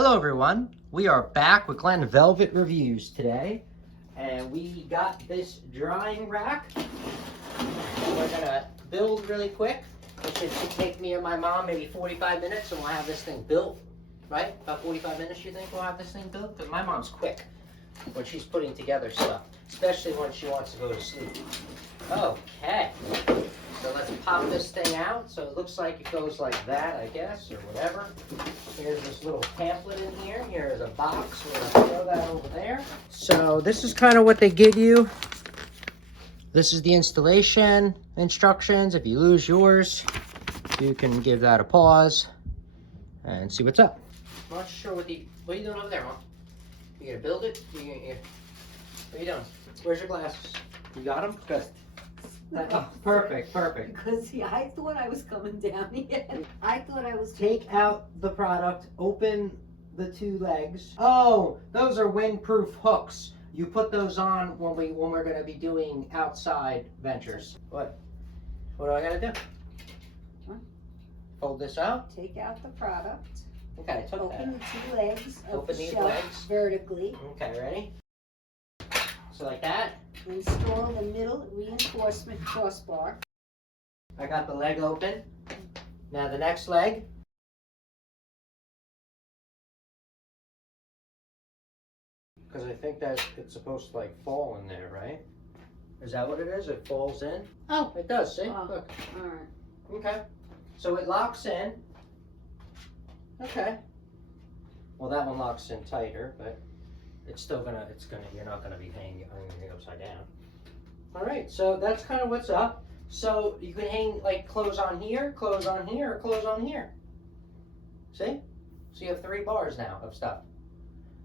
Hello everyone, we are back with Glen Velvet Reviews today, and we got this drying rack. We're gonna build really quick. It should take me and my mom maybe 45 minutes and we'll have this thing built, right? About 45 minutes you think we'll have this thing built? Because my mom's quick when she's putting together stuff, especially when she wants to go to sleep. Okay, so let's pop this thing out. So it looks like it goes like that, I guess, or whatever. Here's this little pamphlet in here. Here's a box. We're gonna throw that over there. So this is kind of what they give you. This is the installation instructions. If you lose yours, you can give that a pause and see what's up. I'm not sure what are you doing over there, Mom? You gonna build it? What are you doing? Where's your glasses? You got them? Good. Oh, perfect. Because see, I thought I was coming down here. I thought I was Take out the product, open the two legs. Oh, those are windproof hooks. You put those on when we're gonna be doing outside ventures. What do I gotta do? Huh? Fold this out? Take out the product. Okay, I took Open that. the two legs of Open the these shelf legs. vertically. Okay, ready? So like that. Install the middle reinforcement crossbar. I got the leg open. Now the next leg. Because I think that it's supposed to like fall in there, right? Is that what it is? It falls in? Oh, it does, see? Oh, Look. Alright. Okay. So it locks in. Okay. Well, that one locks in tighter, but it's still you're not gonna be hanging anything upside down. All right, so that's kind of what's up. So you can hang like clothes on here, or clothes on here. See? So you have 3 bars now of stuff.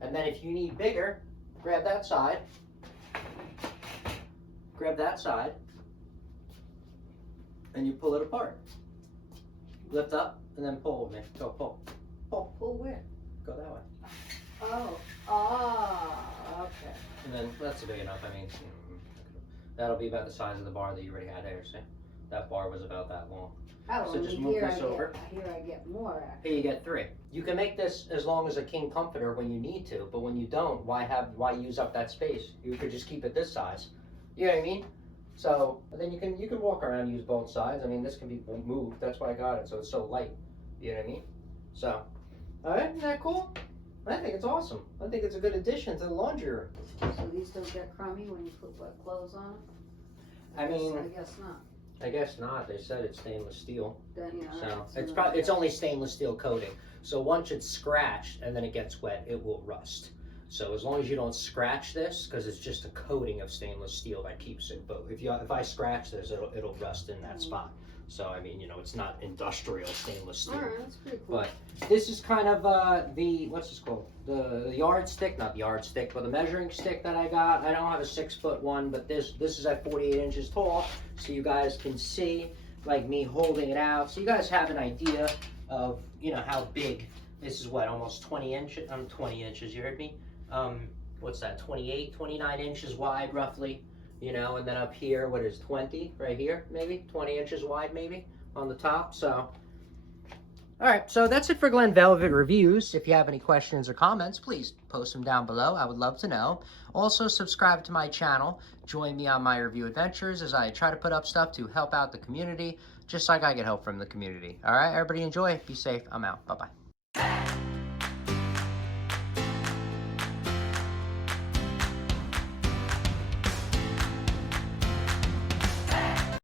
And then if you need bigger, grab that side. Grab that side. And you pull it apart. Lift up and then pull with me. Go pull. Pull. Pull where? Go that way. Oh. Ah, okay. And then that's big enough. I mean, that'll be about the size of the bar that you already had there. See? That bar was about that long. Oh, So just move this over. Here I get more. Here you get 3. You can make this as long as a king comforter when you need to, but when you don't, why use up that space? You could just keep it this size. You know what I mean? So and then you can walk around and use both sides. I mean, this can be moved. That's why I got it, so it's so light. You know what I mean? So, all right, isn't that cool? I think it's awesome. I think it's a good addition to the laundry room. So these don't get crummy when you put clothes on them? I mean, I guess not. I guess not. They said it's stainless steel. Then, you know, So it's only stainless steel coating. So once it's scratched and then it gets wet, it will rust. So as long as you don't scratch this, because it's just a coating of stainless steel that keeps it. But if I scratch this, it'll rust in that spot. So I mean, it's not industrial stainless steel. Alright, that's pretty cool. But this is kind of the what's this called? The yardstick, not the yardstick, but the measuring stick that I got. I don't have a 6-foot one, but this is at 48 inches tall, so you guys can see like me holding it out. So you guys have an idea of how big this is. What, almost 20 inches? 20 inches. You heard me? What's that? 28, 29 inches wide, roughly. And then up here, what is 20 right here? Maybe 20 inches wide, maybe on the top. So. All right, so that's it for Glen Velvet Reviews. If you have any questions or comments, please post them down below. I would love to know. Also, subscribe to my channel. Join me on my review adventures as I try to put up stuff to help out the community, just like I get help from the community. All right, everybody enjoy. Be safe. I'm out. Bye-bye.